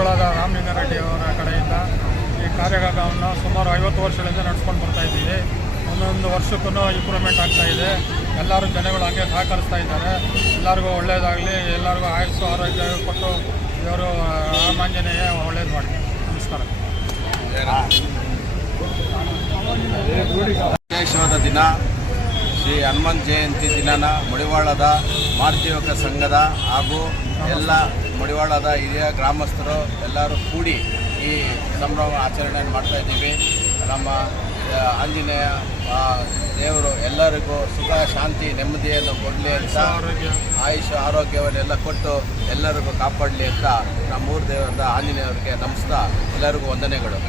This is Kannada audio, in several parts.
ಗುರುಗಳಾದ ರಾಮಲಿಂಗಾರೆಡ್ಡಿ ಅವರ ಕಡೆಯಿಂದ ಈ ಕಾರ್ಯಕ್ರಮವನ್ನು ಸುಮಾರು 50 ವರ್ಷಗಳಿಂದ ನಡೆಸ್ಕೊಂಡು ಬರ್ತಾ ಇದ್ದೀವಿ. ಒಂದೊಂದು ವರ್ಷಕ್ಕೂ ಇಂಪ್ರೂವ್ಮೆಂಟ್ ಆಗ್ತಾಯಿದೆ. ಎಲ್ಲರೂ ಜನಗಳು ಹಾಗೆ ಸಹಕರಿಸ್ತಾ ಇದ್ದಾರೆ. ಎಲ್ಲರಿಗೂ ಒಳ್ಳೆಯದಾಗಲಿ, ಎಲ್ಲರಿಗೂ ಆಯುಸ್ಸು ಆರೋಗ್ಯ ಕೊಟ್ಟು ಇವರು ರಾಮಾಂಜನೇಯ ಒಳ್ಳೇದು ಮಾಡಿ. ನಮಸ್ಕಾರ. ವಿಶೇಷವಾದ ದಿನ ಶ್ರೀ ಹನುಮಂತ ಜಯಂತಿ ದಿನನ ಮಡಿವಾಳದ ಮಾರುತಿಯುವಕ ಸಂಘದ ಹಾಗೂ ಎಲ್ಲ ಮಡಿವಾಳದ ಹಿರಿಯ ಗ್ರಾಮಸ್ಥರು ಎಲ್ಲರೂ ಕೂಡಿ ಈ ಸಂಭ್ರಮ ಆಚರಣೆಯನ್ನು ಮಾಡ್ತಾಯಿದ್ದೀವಿ. ನಮ್ಮ ಆಂಜನೇಯ ದೇವರು ಎಲ್ಲರಿಗೂ ಸುಖ ಶಾಂತಿ ನೆಮ್ಮದಿಯನ್ನು ಕೊಡಲಿ ಅಂತ, ಆಯುಷ್ ಆರೋಗ್ಯವನ್ನೆಲ್ಲ ಕೊಟ್ಟು ಎಲ್ಲರಿಗೂ ಕಾಪಾಡಲಿ ಅಂತ ನಮ್ಮ ಮೂರು ದೇವರದ ಆಂಜನೇಯವರಿಗೆ ನಮಿಸ್ತಾ ಎಲ್ಲರಿಗೂ ವಂದನೆಗಳು.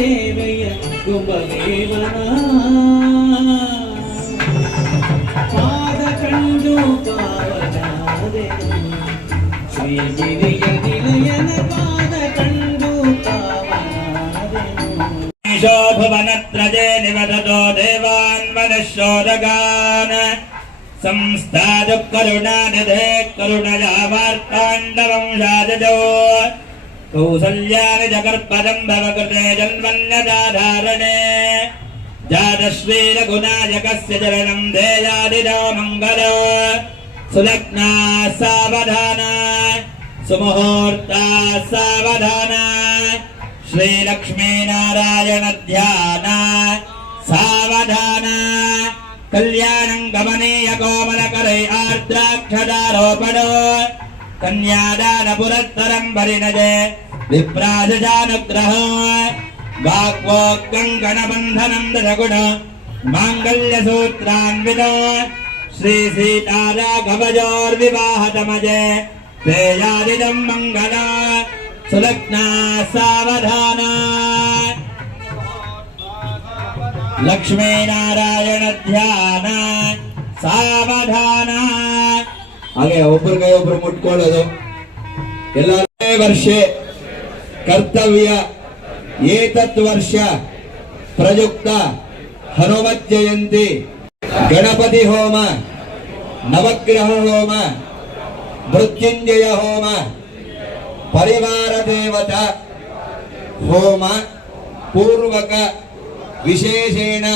ಸೇವೆಯ ಕುಂಭದೇವನ ಪಾದ ಕಂಡು ಪಾವನಾದೆನು ಶ್ರೀಗಿರಿಯ ನಿಲಯನ ಪಾದ ಕಂಡು ಪಾವನಾದೆನು ಭುವನತ್ರಜೇ ನಿವದತೋ ದೇವಾನ್ ಮನುಷ್ಯೋದಗಾನ್ ಸಂಸ್ಥಾದು ಕರುಣಾನಿಧೇ ಕರುಣಯಾ ಮಾರ್ತಾಂಡವಂಶಾಜೋ ಕೌಸಲ್ಯಾನಿ ಜಗರ್ಪದಂ ಭವಕೃತೆ ಜನ್ಮನ್ಯದಾಧಾರಣೆ ಜಾತಶ್ರೀರಘುನಾಯಕಸ್ಯ ಚರಣಂ ಧೇಯಾದಿದೋ ಮಂಗಲ ಸುಲಗ್ನಾ ಸಾವಧಾನ ಸುಮುಹೂರ್ತಾ ಸಾವಧಾನ ಶ್ರೀಲಕ್ಷ್ಮೀನಾರಾಯಣ ಧ್ಯಾನ ಸಾವಧಾನ ಕಲ್ಯಾಣಂ ಗಮನೀಯ ಕೋಮಲಕರೈ ಆರ್ದ್ರಾಕ್ಷದಾರೋಪಣ ಕನ್ಯಾದಾನ ಪುರತ್ತರಂ ಪರಿಣಜೆ ವಿಪ್ರಾಜಾನುಗ್ರಹ ವಾಗ್ವೋಕ್ಕಂಕಣಬಂಧನಂ ದಶಗುಣ ಮಾಂಗಲ್ಯ ಸೂತ್ರಾನ್ವಿತ ಶ್ರೀ ಸೀತಾರಾಘವಜೋರ್ವಿವಾಹತಮಜೆ ತೇಜಾದಿದಂ ಮಂಗಲ ಸುಲಗ್ನಾ ಸಾವಧಾನ ಲಕ್ಷ್ಮೀನಾರಾಯಣ ಧ್ಯಾನ ಸಾವಧಾನ. ಹಾಗೆ ಒಬ್ಬರಿಗೆ ಒಬ್ರು ಮುಟ್ಕೊಳ್ಳೋದು. ಎಲ್ಲ ವರ್ಷ ಕರ್ತವ್ಯ ಏತತ್ ವರ್ಷ ಪ್ರಯುಕ್ತ ಹನುಮತ್ ಜಯಂತಿ ಗಣಪತಿ ಹೋಮ ನವಗ್ರಹ ಹೋಮ ಮೃತ್ಯುಂಜಯ ಹೋಮ ಪರಿವಾರ ದೇವತಾ ಹೋಮ ಪೂರ್ವಕ ವಿಶೇಷೇಣ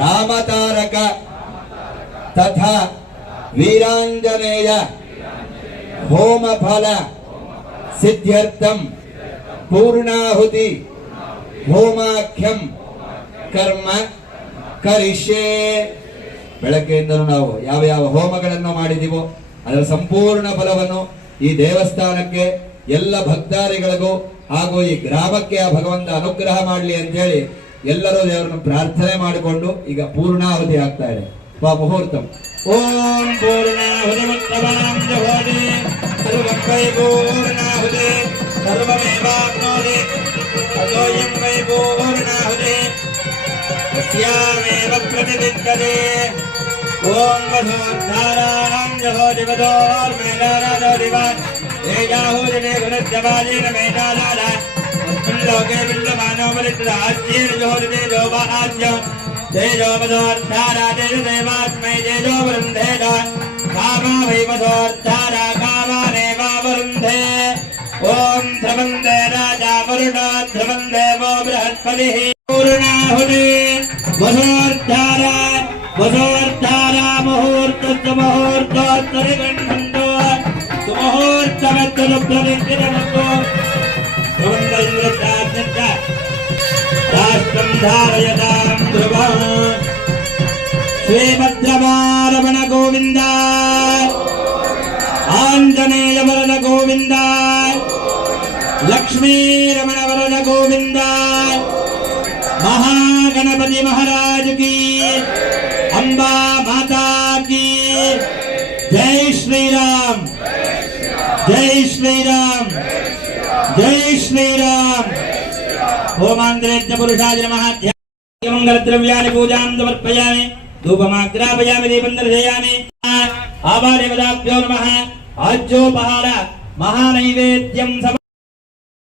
ರಾಮತಾರಕ ತಥಾ ವೀರಾಂಜನೇಯ ಹೋಮ ಫಲ ಸಿದ್ಧ್ಯರ್ಥಂ ಪೂರ್ಣಾಹುತಿ ಹೋಮಾಖ್ಯಂ ಕರ್ಮ ಕರಿಷ್ಯೆ. ಬೆಳಗ್ಗೆಯಿಂದಲೂ ನಾವು ಯಾವ ಯಾವ ಹೋಮಗಳನ್ನು ಮಾಡಿದೀವೋ ಅದರ ಸಂಪೂರ್ಣ ಫಲವನ್ನು ಈ ದೇವಸ್ಥಾನಕ್ಕೆ ಎಲ್ಲ ಭಕ್ತಾದಿಗಳಿಗೂ ಹಾಗೂ ಈ ಗ್ರಾಮಕ್ಕೆ ಆ ಭಗವಂತ ಅನುಗ್ರಹ ಮಾಡಲಿ ಅಂತ ಹೇಳಿ ಎಲ್ಲರೂ ದೇವರನ್ನು ಪ್ರಾರ್ಥನೆ ಮಾಡಿಕೊಂಡು ಈಗ ಪೂರ್ಣಾಹುತಿ ಆಗ್ತಾ ಇದೆ. ಮುಹೂರ್ತಂ ಓಂ ಪೂರ್ಣಾಹುತಿ ಮುತ್ತಮಾಂ ಜಹೋತಿ ಸರ್ವಂ ವೈ ಪೂರ್ಣಾಹುತಿ ಸರ್ವಮೇವಾಪ್ನೋತಿ ಅತೋಯಂ ವೈ ಪೂರ್ಣಾಹುತಿ ತಸ್ಯಾಮೇವ ಪ್ರತಿವಿದ್ಯತೆ. ಓಂ ವಸೋದ್ಧಾರಾಂ ಜಹೋತಿ ವದೋರ್ಮೇಲಾರಾದೋದಿವಾನ್ ಏಜಾಹೂಜನೆ ಗುಣಜ್ಜವಾಜೇನ ಮೇಧಾಲಾಲ ಅಸ್ಮಿನ್ ಲೋಕೆ ವಿದ್ಯಮಾನೋ ಪರಿತ್ರಾಜ್ಯೇನ ಜೋಹೋತಿ ಜೋವಾಜ್ಯಂ ತೇಜೋ ವದೋರ್ಧಾರಾ ತೇಜ ದೇವಾತ್ಮೈ ತೇಜೋ ವರುಂಧೇನ ಕಾಮಾ ವೈ ವದೋರ್ಧಾರಾ ಕಾಮಾನೇವಾ ವರುಂಧೇ. ಓಂ ಧ್ರುವಂದೇ ರಾಜಾ ವರುಣೋ ಧ್ರುವಂ ದೇವೋ ಬೃಹಸ್ಪತಿಃ. ಪೂರ್ಣಾಹುತಿ ವಸೋರ್ಧಾರಾ ವಸೋರ್ಧಾರಾ ಮುಹೂರ್ತಸ್ಯ ಮುಹೂರ್ತೋತ್ತರಗಂಧಂತೋ ಸುಮುಹೂರ್ತವತ್ತಲು ಪ್ರವಿಷ್ಟಿರಮಸ್ತು. ಧ್ರುವಂದ ಇಂದ್ರಶ್ಚಾತ್ಯಶ್ಚ ರಾಷ್ಟ್ರಂ ಧಾರಯತಾಂ ಧ್ರುವಃ. ಶ್ರೀಭದ್ರವಾರಮಣ ಗೋವಿಂದ ಆಂಜನೇಯ ವರದ ಗೋವಿಂದ ಲಕ್ಷ್ಮೀರಮಣ ವರದ ಗೋವಿಂದ महागणपति महाराज की अंबा माता की जय श्री राम जय श्री राम जय श्री राम. होमांतरेज्य पुरुषाय नमः. मंगल द्रव्यानि पूजां समर्पयामि धूपमाग्रापयामि दीपं दर्शयामि. आभारेवदाभ्यो नमः. आज्योपहार महानैवेद्यं